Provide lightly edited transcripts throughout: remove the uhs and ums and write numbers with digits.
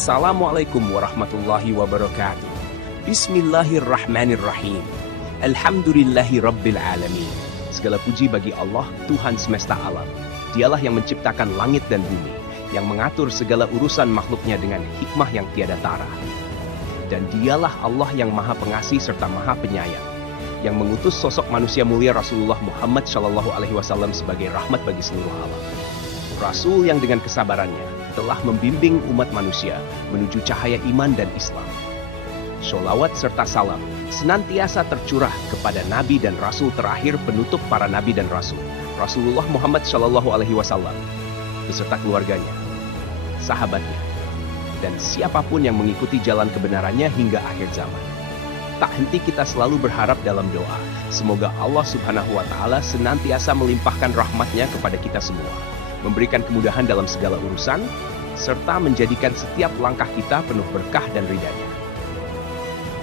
Assalamualaikum warahmatullahi wabarakatuh. Bismillahirrahmanirrahim. Alhamdulillahi rabbil alamin. Segala puji bagi Allah, Tuhan semesta alam. Dialah yang menciptakan langit dan bumi, yang mengatur segala urusan makhluknya dengan hikmah yang tiada tara. Dan dialah Allah yang maha pengasih serta maha penyayang, yang mengutus sosok manusia mulia Rasulullah Muhammad SAW sebagai rahmat bagi seluruh alam. Rasul yang dengan kesabarannya telah membimbing umat manusia menuju cahaya iman dan Islam. Sholawat serta salam senantiasa tercurah kepada Nabi dan Rasul terakhir penutup para Nabi dan Rasul, Rasulullah Muhammad SAW, beserta keluarganya, sahabatnya, dan siapapun yang mengikuti jalan kebenarannya hingga akhir zaman. Tak henti kita selalu berharap dalam doa, semoga Allah Subhanahu wa Ta'ala senantiasa melimpahkan rahmatnya kepada kita semua, memberikan kemudahan dalam segala urusan, serta menjadikan setiap langkah kita penuh berkah dan ridhanya.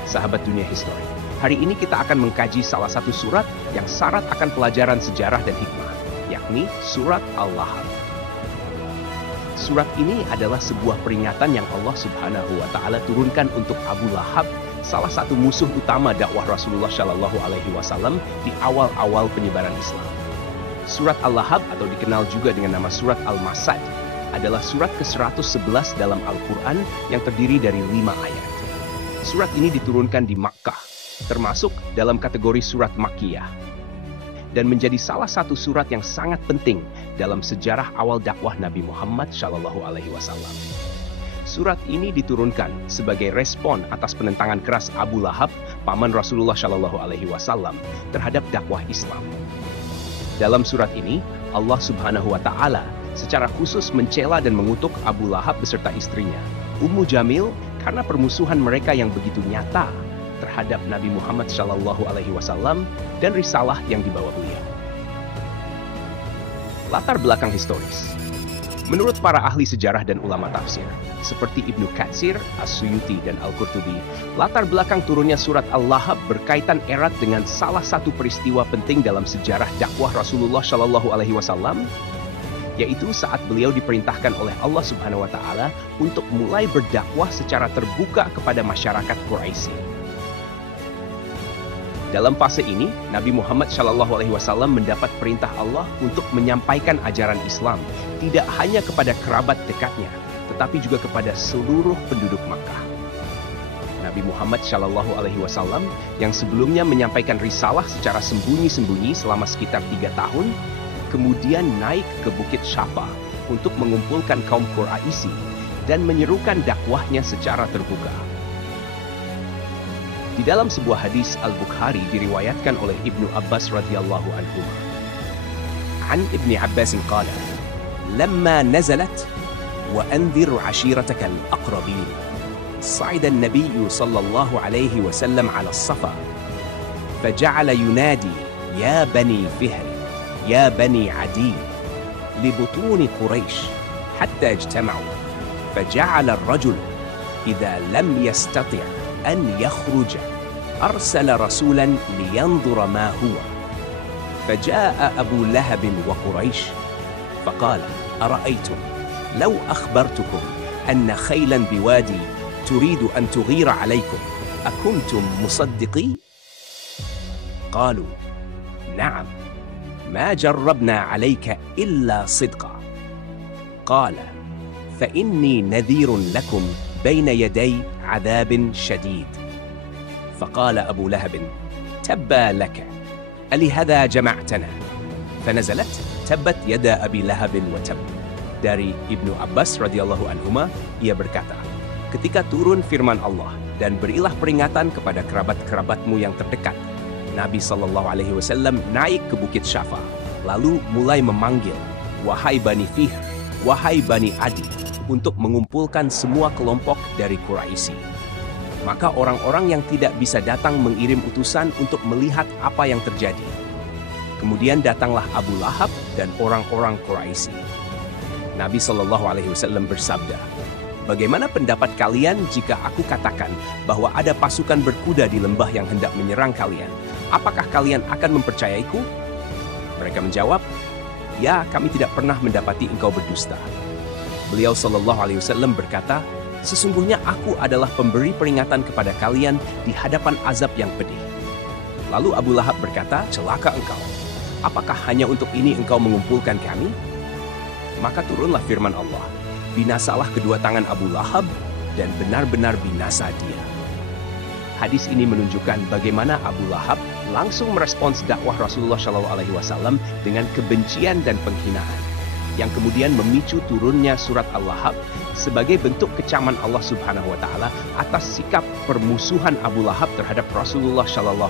Sahabat dunia histori, hari ini kita akan mengkaji salah satu surat yang syarat akan pelajaran sejarah dan hikmah, yakni surat Al-Lahab. Surat ini adalah sebuah peringatan yang Allah Subhanahu wa Ta'ala turunkan untuk Abu Lahab, salah satu musuh utama dakwah Rasulullah SAW di awal-awal penyebaran Islam. Surat Al-Lahab atau dikenal juga dengan nama surat Al-Masad adalah surat ke-111 dalam Al-Quran yang terdiri dari 5 ayat. Surat ini diturunkan di Makkah, termasuk dalam kategori surat Makkiyah, dan menjadi salah satu surat yang sangat penting dalam sejarah awal dakwah Nabi Muhammad SAW. Surat ini diturunkan sebagai respon atas penentangan keras Abu Lahab, paman Rasulullah SAW, terhadap dakwah Islam. Dalam surat ini, Allah Subhanahu wa Ta'ala secara khusus mencela dan mengutuk Abu Lahab beserta istrinya, Ummu Jamil, karena permusuhan mereka yang begitu nyata terhadap Nabi Muhammad SAW dan risalah yang dibawa beliau. Latar belakang historis. Menurut para ahli sejarah dan ulama tafsir, seperti Ibnu Katsir, As-Suyuti, dan Al-Qurtubi, latar belakang turunnya surat Al-Lahab berkaitan erat dengan salah satu peristiwa penting dalam sejarah dakwah Rasulullah SAW, yaitu saat beliau diperintahkan oleh Allah Subhanahu wa Ta'ala untuk mulai berdakwah secara terbuka kepada masyarakat Quraisy. Dalam fase ini, Nabi Muhammad SAW mendapat perintah Allah untuk menyampaikan ajaran Islam tidak hanya kepada kerabat dekatnya, tetapi juga kepada seluruh penduduk Makkah. Nabi Muhammad SAW yang sebelumnya menyampaikan risalah secara sembunyi-sembunyi selama sekitar 3 tahun, kemudian naik ke Bukit Syafa untuk mengumpulkan kaum Quraisy dan menyerukan dakwahnya secara terbuka. Di dalam sebuah hadis Al-Bukhari diriwayatkan oleh Ibnu Abbas radhiyallahu anhu. An Ibni Abbas qala, "Lamma nazalat wa anzir 'ashiratakal aqrabin." Sa'ida an-nabiy sallallahu alayhi wa sallam 'ala as-safa. Faja'ala yunadi, "Ya bani Fihr, ya bani Adi, li butun Quraish hatta ijtama'u." Faja'ala ar-rajul idza lam yastati' أن يخرج أرسل رسولا لينظر ما هو فجاء أبو لهب وقريش فقال أرأيتم لو أخبرتكم أن خيلا بوادي تريد أن تغير عليكم أكنتم مصدقي؟ قالوا نعم ما جربنا عليك إلا صدقا قال فإني نذير لكم بين يدي عذاب شديد. فقال أبو لهب تبا لك ألهذا جمعتنا؟ فنزلت تبت يدا أبي لهب وتب. Dari Ibnu Abbas radhiyallahu anhuma, ia berkata, ketika turun firman Allah dan berilah peringatan kepada kerabat-kerabatmu yang terdekat, Nabi SAW naik ke Bukit Syafa, lalu mulai memanggil, wahai Bani Fihr, wahai Bani Adi, untuk mengumpulkan semua kelompok dari Quraisy. Maka orang-orang yang tidak bisa datang mengirim utusan untuk melihat apa yang terjadi. Kemudian datanglah Abu Lahab dan orang-orang Quraisy. Nabi SAW bersabda, "Bagaimana pendapat kalian jika aku katakan bahwa ada pasukan berkuda di lembah yang hendak menyerang kalian? Apakah kalian akan mempercayaiku?" Mereka menjawab, "Ya, kami tidak pernah mendapati engkau berdusta." Beliau SAW berkata, Sesungguhnya aku adalah pemberi peringatan kepada kalian di hadapan azab yang pedih. Lalu Abu Lahab berkata, celaka engkau. Apakah hanya untuk ini engkau mengumpulkan kami? Maka turunlah firman Allah, binasalah kedua tangan Abu Lahab dan benar-benar binasa dia. Hadis ini menunjukkan bagaimana Abu Lahab langsung merespons dakwah Rasulullah SAW dengan kebencian dan penghinaan, yang kemudian memicu turunnya surat Al-Lahab sebagai bentuk kecaman Allah Subhanahu wa Ta'ala atas sikap permusuhan Abu Lahab terhadap Rasulullah SAW.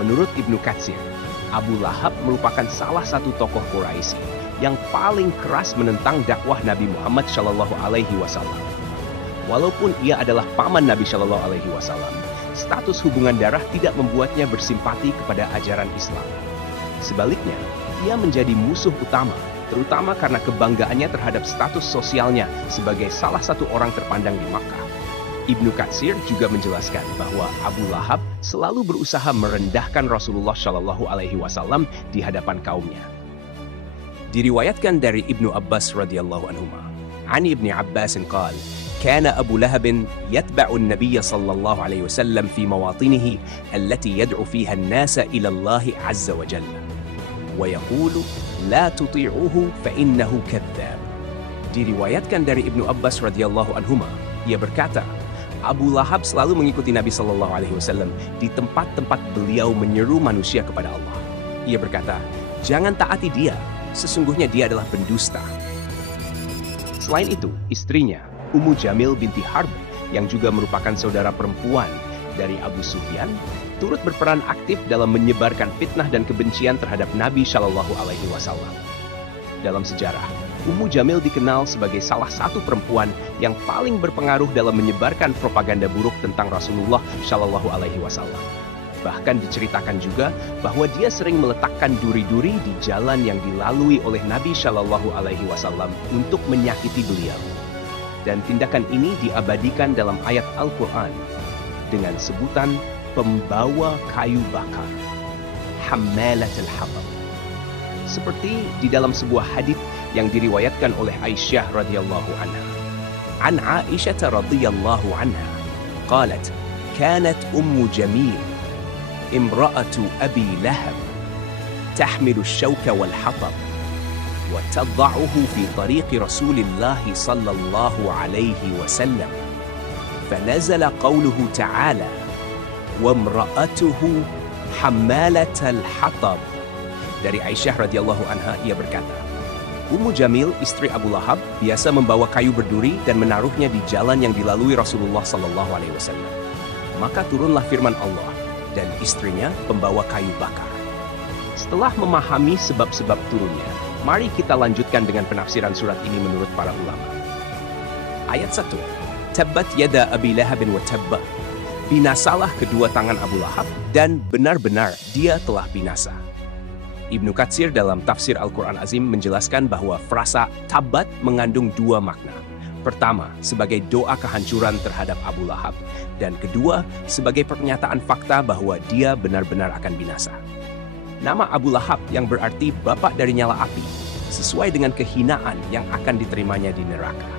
Menurut Ibnu Katsir, Abu Lahab merupakan salah satu tokoh Quraisy yang paling keras menentang dakwah Nabi Muhammad SAW. Walaupun ia adalah paman Nabi SAW, status hubungan darah tidak membuatnya bersimpati kepada ajaran Islam. Sebaliknya, ia menjadi musuh utama, terutama karena kebanggaannya terhadap status sosialnya sebagai salah satu orang terpandang di Makkah. Ibnu Katsir juga menjelaskan bahwa Abu Lahab selalu berusaha merendahkan Rasulullah SAW di hadapan kaumnya. Diriwayatkan dari Ibnu Abbas radhiyallahu anhuma, Ani Ibni Abbas qala, كان أبو لهب يتبع النبي صلى الله عليه وسلم في مواطنه التي يدعو فيها الناس إلى الله عز وجل ويقول لا تطيعوه فإنه كذاب. Diriwayatkan dari Ibnu Abbas radhiyallahu anhuma, ia berkata, Abu Lahab selalu mengikuti Nabi sallallahu alaihi wasallam di tempat-tempat beliau menyeru manusia kepada Allah. Ia berkata, jangan taati dia, sesungguhnya dia adalah pendusta. Selain itu, istrinya Ummu Jamil binti Harb, yang juga merupakan saudara perempuan dari Abu Sufyan, turut berperan aktif dalam menyebarkan fitnah dan kebencian terhadap Nabi Shallallahu Alaihi Wasallam. Dalam sejarah, Ummu Jamil dikenal sebagai salah satu perempuan yang paling berpengaruh dalam menyebarkan propaganda buruk tentang Rasulullah Shallallahu Alaihi Wasallam. Bahkan diceritakan juga bahwa dia sering meletakkan duri-duri di jalan yang dilalui oleh Nabi Shallallahu Alaihi Wasallam untuk menyakiti beliau. Dan tindakan ini diabadikan dalam ayat Al-Quran dengan sebutan pembawa kayu bakar, hammalatul hatab. Seperti di dalam sebuah hadits yang diriwayatkan oleh Aisyah radhiyallahu anha. An Aisyah radhiyallahu anha qalat, kanat Ummu Jamil imra'atu Abi Lahab tahmilu ash-shawka wal hatab وتضعه في طريق رسول الله صلى الله عليه وسلم فنزل قوله تعالى وامرأته حمالة الحطب. Dari Aisyah radhiyallahu anha, ia berkata, Ummu Jamil, istri Abu Lahab, biasa membawa kayu berduri dan menaruhnya di jalan yang dilalui Rasulullah sallallahu alaihi wasallam. Maka turunlah firman Allah, dan istrinya pembawa kayu bakar. Setelah memahami sebab-sebab turunnya, mari kita lanjutkan dengan penafsiran surat ini menurut para ulama. Ayat 1. Tabbat yada Abi Lahab wa tabba. Binasalah kedua tangan Abu Lahab dan benar-benar dia telah binasa. Ibnu Katsir dalam tafsir Al-Quran Azim menjelaskan bahwa frasa tabbat mengandung dua makna. Pertama, sebagai doa kehancuran terhadap Abu Lahab. Dan kedua, sebagai pernyataan fakta bahwa dia benar-benar akan binasa. Nama Abu Lahab yang berarti bapak dari nyala api, sesuai dengan kehinaan yang akan diterimanya di neraka.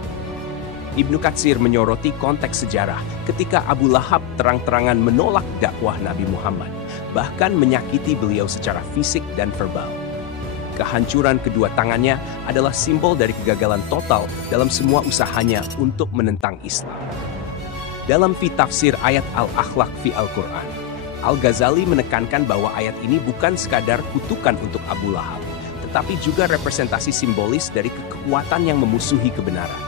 Ibnu Katsir menyoroti konteks sejarah ketika Abu Lahab terang-terangan menolak dakwah Nabi Muhammad, bahkan menyakiti beliau secara fisik dan verbal. Kehancuran kedua tangannya adalah simbol dari kegagalan total dalam semua usahanya untuk menentang Islam. Dalam fi tafsir ayat Al-Akhlaq fi Al-Quran, Al-Ghazali menekankan bahwa ayat ini bukan sekadar kutukan untuk Abu Lahab, tetapi juga representasi simbolis dari kekuatan yang memusuhi kebenaran.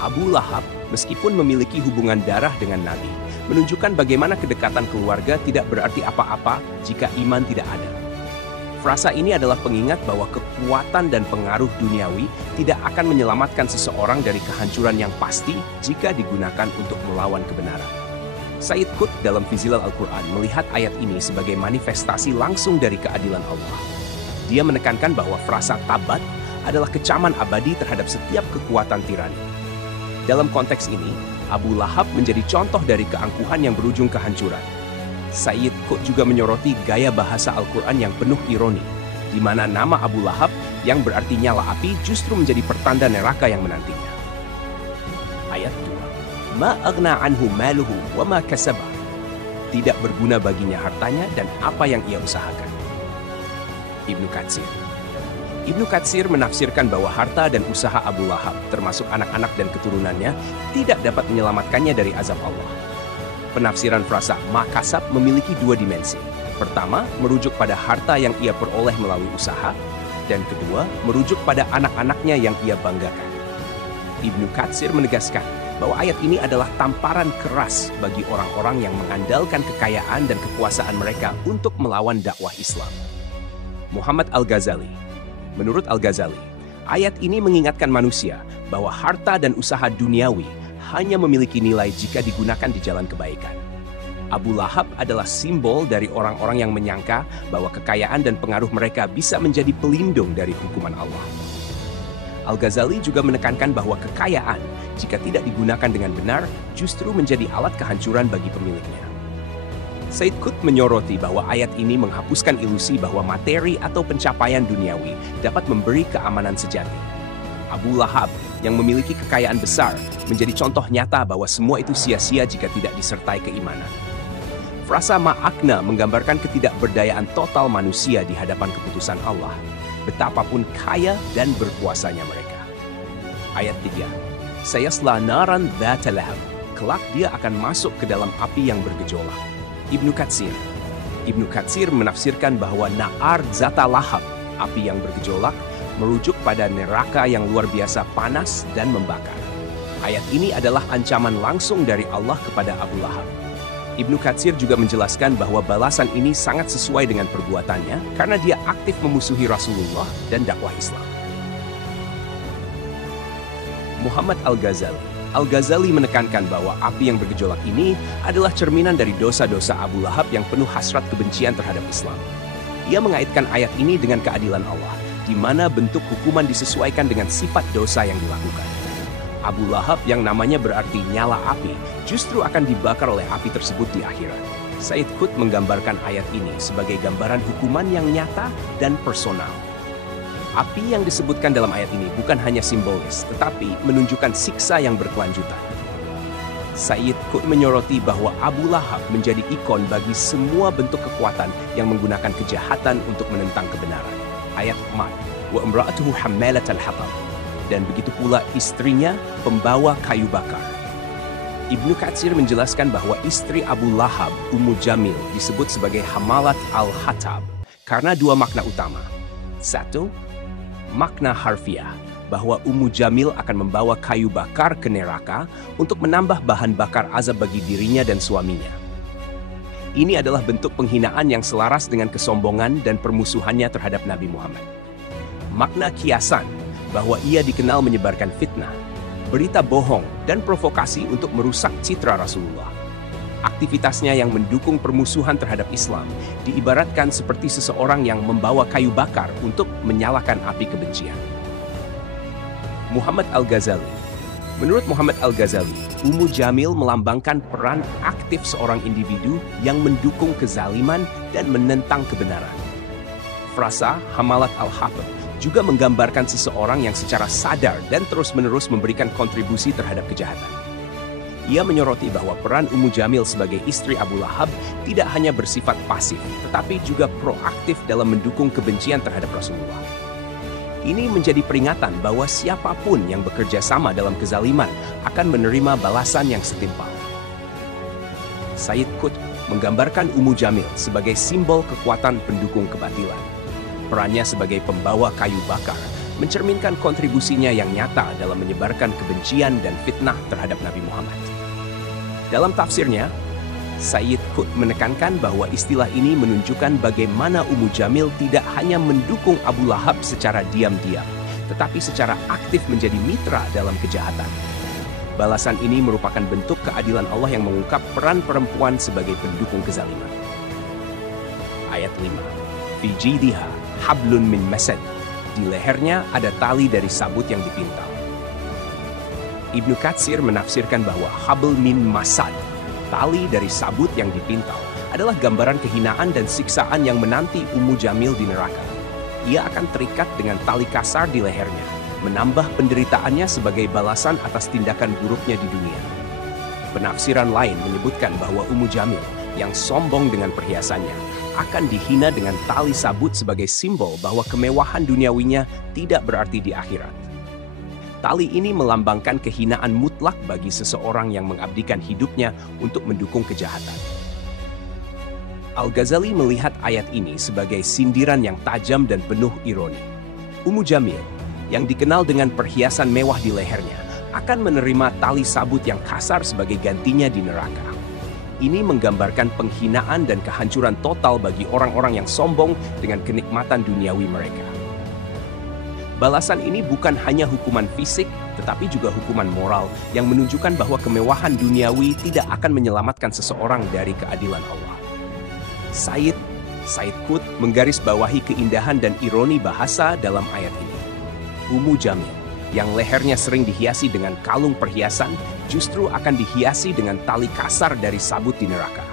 Abu Lahab, meskipun memiliki hubungan darah dengan Nabi, menunjukkan bagaimana kedekatan keluarga tidak berarti apa-apa jika iman tidak ada. Frasa ini adalah pengingat bahwa kekuatan dan pengaruh duniawi tidak akan menyelamatkan seseorang dari kehancuran yang pasti jika digunakan untuk melawan kebenaran. Sayyid Qutb dalam Fizilal Al-Quran melihat ayat ini sebagai manifestasi langsung dari keadilan Allah. Dia menekankan bahwa frasa tabat adalah kecaman abadi terhadap setiap kekuatan tirani. Dalam konteks ini, Abu Lahab menjadi contoh dari keangkuhan yang berujung kehancuran. Sayyid Qutb juga menyoroti gaya bahasa Al-Quran yang penuh ironi, di mana nama Abu Lahab yang berarti nyala api justru menjadi pertanda neraka yang menantinya. Ayat 2. Ma aghna anhu maluhu wa ma kasaba. Tidak berguna baginya hartanya dan apa yang ia usahakan. Ibnu Katsir menafsirkan bahwa harta dan usaha Abu Lahab, termasuk anak-anak dan keturunannya, tidak dapat menyelamatkannya dari azab Allah. Penafsiran frasa makasab memiliki dua dimensi. Pertama, merujuk pada harta yang ia peroleh melalui usaha, dan kedua, merujuk pada anak-anaknya yang ia banggakan. Ibnu Katsir menegaskan bahwa ayat ini adalah tamparan keras bagi orang-orang yang mengandalkan kekayaan dan kekuasaan mereka untuk melawan dakwah Islam. Muhammad Al-Ghazali. Menurut Al-Ghazali, ayat ini mengingatkan manusia bahwa harta dan usaha duniawi hanya memiliki nilai jika digunakan di jalan kebaikan. Abu Lahab adalah simbol dari orang-orang yang menyangka bahwa kekayaan dan pengaruh mereka bisa menjadi pelindung dari hukuman Allah. Al-Ghazali juga menekankan bahwa kekayaan, jika tidak digunakan dengan benar, justru menjadi alat kehancuran bagi pemiliknya. Said Qutb menyoroti bahwa ayat ini menghapuskan ilusi bahwa materi atau pencapaian duniawi dapat memberi keamanan sejati. Abu Lahab yang memiliki kekayaan besar menjadi contoh nyata bahwa semua itu sia-sia jika tidak disertai keimanan. Frasa ma'akna menggambarkan ketidakberdayaan total manusia di hadapan keputusan Allah, betapapun kaya dan berkuasanya mereka. Ayat 3. Sayasla naran dzata lahab. Kelak dia akan masuk ke dalam api yang bergejolak. Ibnu Katsir menafsirkan bahwa Na'ar Zata Lahab, api yang bergejolak, merujuk pada neraka yang luar biasa panas dan membakar. Ayat ini adalah ancaman langsung dari Allah kepada Abu Lahab. Ibnu Katsir juga menjelaskan bahwa balasan ini sangat sesuai dengan perbuatannya karena dia aktif memusuhi Rasulullah dan dakwah Islam. Muhammad Al-Ghazali menekankan bahwa api yang bergejolak ini adalah cerminan dari dosa-dosa Abu Lahab yang penuh hasrat kebencian terhadap Islam. Ia mengaitkan ayat ini dengan keadilan Allah, di mana bentuk hukuman disesuaikan dengan sifat dosa yang dilakukan. Abu Lahab yang namanya berarti nyala api, justru akan dibakar oleh api tersebut di akhirat. Said Qutb menggambarkan ayat ini sebagai gambaran hukuman yang nyata dan personal. Api yang disebutkan dalam ayat ini bukan hanya simbolis, tetapi menunjukkan siksa yang berkelanjutan. Said Qutb menyoroti bahwa Abu Lahab menjadi ikon bagi semua bentuk kekuatan yang menggunakan kejahatan untuk menentang kebenaran. Ayat 4, wa imra'atuhu hammalatal hatab, dan begitu pula istrinya pembawa kayu bakar. Ibnu Katsir menjelaskan bahwa istri Abu Lahab, Ummu Jamil, disebut sebagai hamalat al-hatab karena dua makna utama. Satu, makna harfiah, bahwa Ummu Jamil akan membawa kayu bakar ke neraka untuk menambah bahan bakar azab bagi dirinya dan suaminya. Ini adalah bentuk penghinaan yang selaras dengan kesombongan dan permusuhannya terhadap Nabi Muhammad. Makna kiasan, bahwa ia dikenal menyebarkan fitnah, berita bohong, dan provokasi untuk merusak citra Rasulullah. Aktivitasnya yang mendukung permusuhan terhadap Islam diibaratkan seperti seseorang yang membawa kayu bakar untuk menyalakan api kebencian. Muhammad Al-Ghazali. Menurut Muhammad Al-Ghazali, Ummu Jamil melambangkan peran aktif seorang individu yang mendukung kezaliman dan menentang kebenaran. Frasa hamalat al-hatab juga menggambarkan seseorang yang secara sadar dan terus-menerus memberikan kontribusi terhadap kejahatan. Ia menyoroti bahwa peran Ummu Jamil sebagai istri Abu Lahab tidak hanya bersifat pasif, tetapi juga proaktif dalam mendukung kebencian terhadap Rasulullah. Ini menjadi peringatan bahwa siapapun yang bekerja sama dalam kezaliman akan menerima balasan yang setimpal. Said Qutb menggambarkan Ummu Jamil sebagai simbol kekuatan pendukung kebatilan. Perannya sebagai pembawa kayu bakar mencerminkan kontribusinya yang nyata dalam menyebarkan kebencian dan fitnah terhadap Nabi Muhammad. Dalam tafsirnya, Said Qutb menekankan bahwa istilah ini menunjukkan bagaimana Ummu Jamil tidak hanya mendukung Abu Lahab secara diam-diam, tetapi secara aktif menjadi mitra dalam kejahatan. Balasan ini merupakan bentuk keadilan Allah yang mengungkap peran perempuan sebagai pendukung kezaliman. Ayat 5. Fi jidiha hablun min masad. Di lehernya ada tali dari sabut yang dipintal. Ibnu Katsir menafsirkan bahwa habl min masad, tali dari sabut yang dipintal, adalah gambaran kehinaan dan siksaan yang menanti Ummu Jamil di neraka. Ia akan terikat dengan tali kasar di lehernya, menambah penderitaannya sebagai balasan atas tindakan buruknya di dunia. Penafsiran lain menyebutkan bahwa Ummu Jamil yang sombong dengan perhiasannya akan dihina dengan tali sabut sebagai simbol bahwa kemewahan duniawinya tidak berarti di akhirat. Tali ini melambangkan kehinaan mutlak bagi seseorang yang mengabdikan hidupnya untuk mendukung kejahatan. Al-Ghazali melihat ayat ini sebagai sindiran yang tajam dan penuh ironi. Ummu Jamil, yang dikenal dengan perhiasan mewah di lehernya, akan menerima tali sabut yang kasar sebagai gantinya di neraka. Ini menggambarkan penghinaan dan kehancuran total bagi orang-orang yang sombong dengan kenikmatan duniawi mereka. Balasan ini bukan hanya hukuman fisik, tetapi juga hukuman moral yang menunjukkan bahwa kemewahan duniawi tidak akan menyelamatkan seseorang dari keadilan Allah. Said Qutb menggarisbawahi keindahan dan ironi bahasa dalam ayat ini. Ummu Jamil, yang lehernya sering dihiasi dengan kalung perhiasan, justru akan dihiasi dengan tali kasar dari sabut di neraka.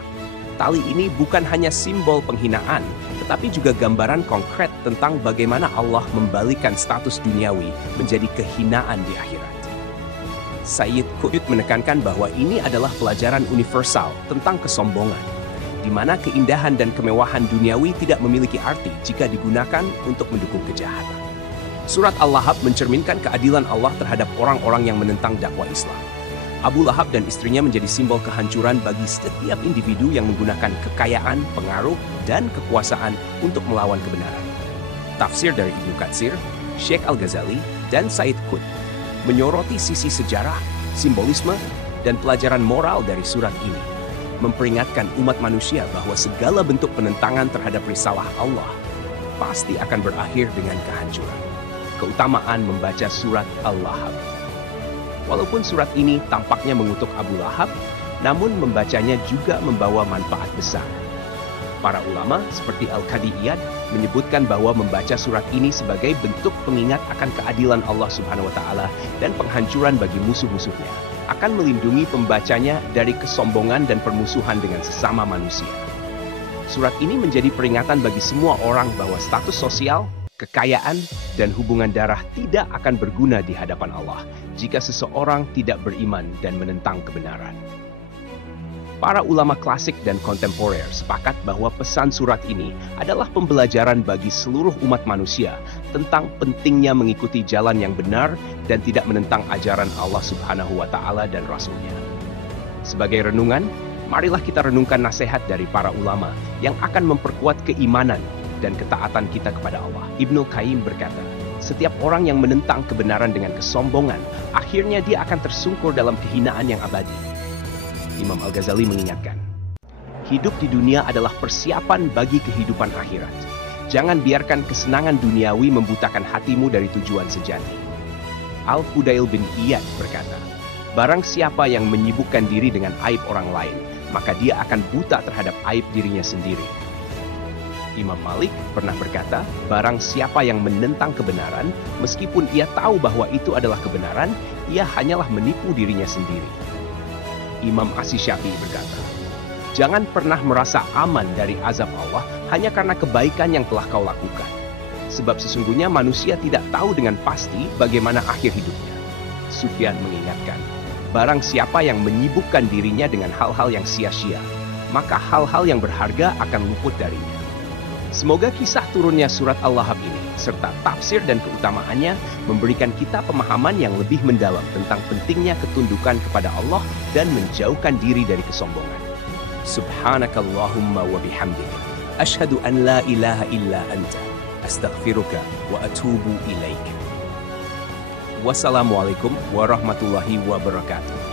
Tali ini bukan hanya simbol penghinaan, tetapi juga gambaran konkret tentang bagaimana Allah membalikkan status duniawi menjadi kehinaan di akhirat. Said Qutb menekankan bahwa ini adalah pelajaran universal tentang kesombongan, di mana keindahan dan kemewahan duniawi tidak memiliki arti jika digunakan untuk mendukung kejahatan. Surat Al-Lahab mencerminkan keadilan Allah terhadap orang-orang yang menentang dakwah Islam. Abu Lahab dan istrinya menjadi simbol kehancuran bagi setiap individu yang menggunakan kekayaan, pengaruh, dan kekuasaan untuk melawan kebenaran. Tafsir dari Ibnu Katsir, Syekh Al-Ghazali, dan Said Qutb menyoroti sisi sejarah, simbolisme, dan pelajaran moral dari surat ini, memperingatkan umat manusia bahwa segala bentuk penentangan terhadap risalah Allah pasti akan berakhir dengan kehancuran. Keutamaan membaca surat Al-Lahab. Walaupun surat ini tampaknya mengutuk Abu Lahab, namun membacanya juga membawa manfaat besar. Para ulama seperti Al-Qadi Iyad menyebutkan bahwa membaca surat ini sebagai bentuk pengingat akan keadilan Allah Subhanahu wa Ta'ala dan penghancuran bagi musuh-musuhnya, akan melindungi pembacanya dari kesombongan dan permusuhan dengan sesama manusia. Surat ini menjadi peringatan bagi semua orang bahwa status sosial, kekayaan, dan hubungan darah tidak akan berguna di hadapan Allah jika seseorang tidak beriman dan menentang kebenaran. Para ulama klasik dan kontemporer sepakat bahwa pesan surat ini adalah pembelajaran bagi seluruh umat manusia tentang pentingnya mengikuti jalan yang benar dan tidak menentang ajaran Allah Subhanahu wa Ta'ala dan Rasul-Nya. Sebagai renungan, marilah kita renungkan nasihat dari para ulama yang akan memperkuat keimanan dan ketaatan kita kepada Allah. Ibnu Qayyim berkata, setiap orang yang menentang kebenaran dengan kesombongan, akhirnya dia akan tersungkur dalam kehinaan yang abadi. Imam Al-Ghazali mengingatkan, hidup di dunia adalah persiapan bagi kehidupan akhirat. Jangan biarkan kesenangan duniawi membutakan hatimu dari tujuan sejati. Al-Fudail bin Iyad berkata, barang siapa yang menyibukkan diri dengan aib orang lain, maka dia akan buta terhadap aib dirinya sendiri. Imam Malik pernah berkata, barang siapa yang menentang kebenaran, meskipun ia tahu bahwa itu adalah kebenaran, ia hanyalah menipu dirinya sendiri. Imam Asy-Syafi'i berkata, jangan pernah merasa aman dari azab Allah hanya karena kebaikan yang telah kau lakukan. Sebab sesungguhnya manusia tidak tahu dengan pasti bagaimana akhir hidupnya. Sufyan mengingatkan, barang siapa yang menyibukkan dirinya dengan hal-hal yang sia-sia, maka hal-hal yang berharga akan luput darinya. Semoga kisah turunnya surat Al-Lahab ini, serta tafsir dan keutamaannya, memberikan kita pemahaman yang lebih mendalam tentang pentingnya ketundukan kepada Allah dan menjauhkan diri dari kesombongan. Subhanakallahumma wa bihamdika, asyhadu an la ilaha illa anta, astaghfiruka wa atubu ilaik. Wassalamualaikum warahmatullahi wabarakatuh.